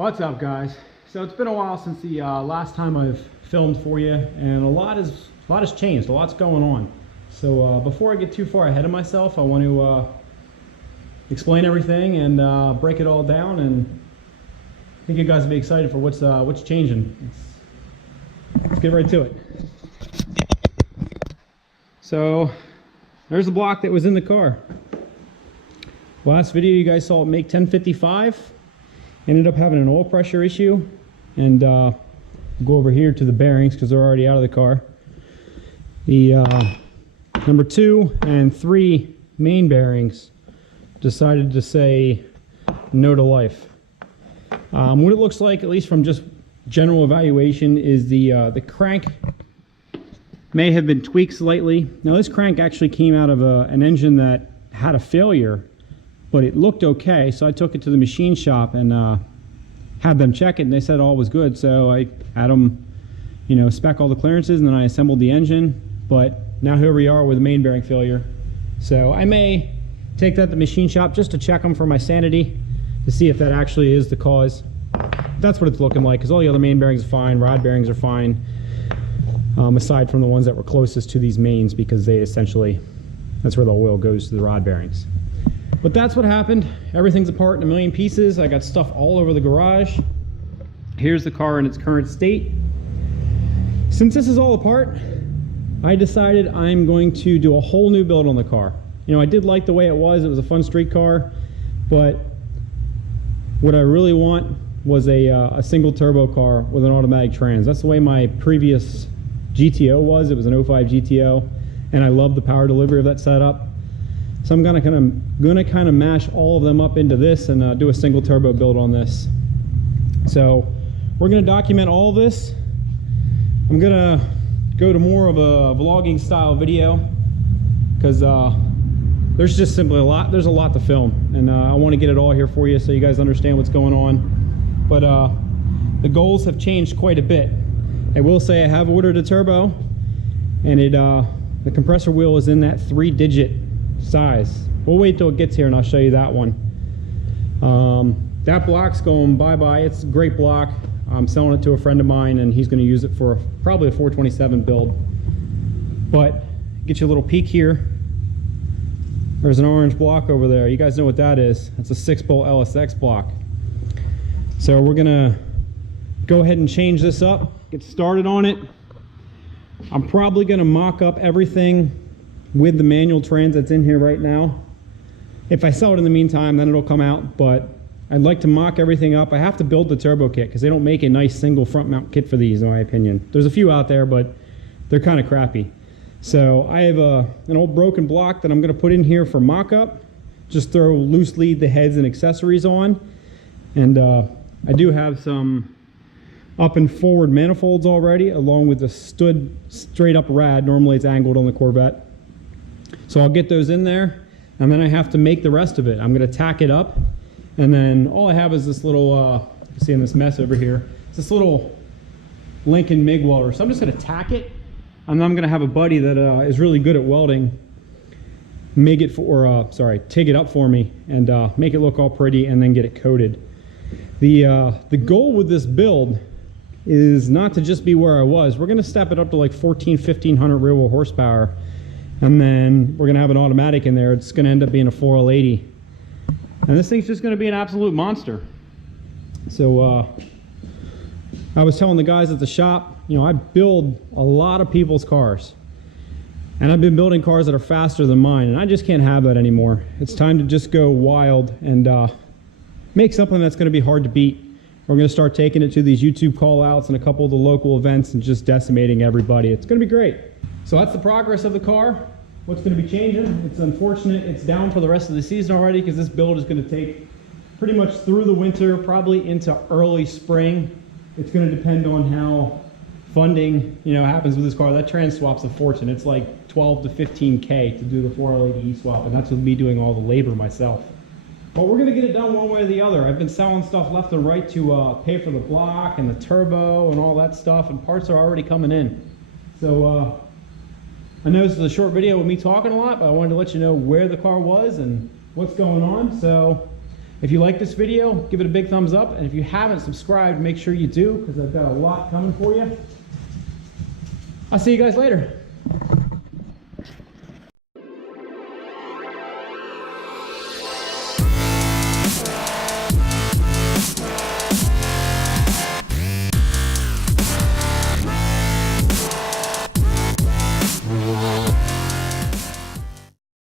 What's up, guys? So it's been a while since the last time I've filmed for you, and a lot has changed. A lot's going on. So before I get too far ahead of myself, I want to explain everything and break it all down, and I think you guys will be excited for what's changing. Let's get right to it. So there's the block that was in the car. Last video you guys saw it make 1055. Ended up having an oil pressure issue, and go over here to the bearings because they're already out of the car. The number 2 and 3 main bearings decided to say no to life. What it looks like, at least from just general evaluation, is the crank may have been tweaked slightly. Now this crank actually came out of an engine that had a failure, but it looked okay, so I took it to the machine shop and had them check it, and they said all was good. So I had them, spec all the clearances, and then I assembled the engine. But now here we are with a main bearing failure. So I may take that to the machine shop just to check them for my sanity, to see if that actually is the cause. That's what it's looking like, because all the other main bearings are fine, rod bearings are fine, aside from the ones that were closest to these mains, because they essentially, that's where the oil goes, to the rod bearings. But that's what happened. Everything's apart in a million pieces. I got stuff all over the garage. Here's the car in its current state. Since this is all apart, I decided I'm going to do a whole new build on the car. I did like the way it was. It was a fun street car, but what I really want was a single turbo car with an automatic trans. That's the way my previous GTO was. It was an 05 GTO, and I love the power delivery of that setup. So I'm gonna kind of mash all of them up into this and do a single turbo build on this. So we're gonna document all of this. I'm gonna go to more of a vlogging style video because there's just simply there's a lot to film, and I want to get it all here for you so you guys understand what's going on. But the goals have changed quite a bit. I will say I have ordered a turbo, and the compressor wheel is in that 3-digit size. We'll wait till it gets here and I'll show you that one. That block's going bye-bye. It's a great block. I'm selling it to a friend of mine, and he's going to use it for probably a 427 build. But get you a little peek here. There's an orange block over there. You guys know what that is. That's a 6-bolt LSX block. So we're gonna go ahead and change this up, get started on it. I'm probably gonna mock up everything with the manual trans that's in here right now. If I sell it in the meantime, then it'll come out, but I'd like to mock everything up. I have to build the turbo kit because they don't make a nice single front mount kit for these, in my opinion. There's a few out there, but they're kind of crappy. So I have an old broken block that I'm going to put in here for mock-up. Just throw loosely the heads and accessories on. And I do have some up and forward manifolds already, along with the stood straight up rad. Normally it's angled on the Corvette. So I'll get those in there, and then I have to make the rest of it. I'm going to tack it up, and then all I have is this little, you can see in this mess over here, it's this little Lincoln MIG welder. So I'm just going to tack it, and then I'm going to have a buddy that is really good at welding TIG it up for me and make it look all pretty, and then get it coated. The goal with this build is not to just be where I was. We're going to step it up to like 1500 real horsepower. And then we're going to have an automatic in there. It's going to end up being a 4L80. And this thing's just going to be an absolute monster. So I was telling the guys at the shop, I build a lot of people's cars. And I've been building cars that are faster than mine, and I just can't have that anymore. It's time to just go wild and make something that's going to be hard to beat. We're going to start taking it to these YouTube call-outs and a couple of the local events and just decimating everybody. It's going to be great. So that's the progress of the car. What's going to be changing? It's unfortunate it's down for the rest of the season already, because this build is going to take pretty much through the winter, probably into early spring. It's going to depend on how funding happens with this car. That trans swap's a fortune. It's like 12 to 15K to do the 4L80E swap, and that's with me doing all the labor myself. But we're going to get it done one way or the other. I've been selling stuff left and right to pay for the block and the turbo and all that stuff, and parts are already coming in. So I know this is a short video with me talking a lot, but I wanted to let you know where the car was and what's going on. So If you like this video, give it a big thumbs up. And if you haven't subscribed, make sure you do, because I've got a lot coming for you. I'll see you guys later.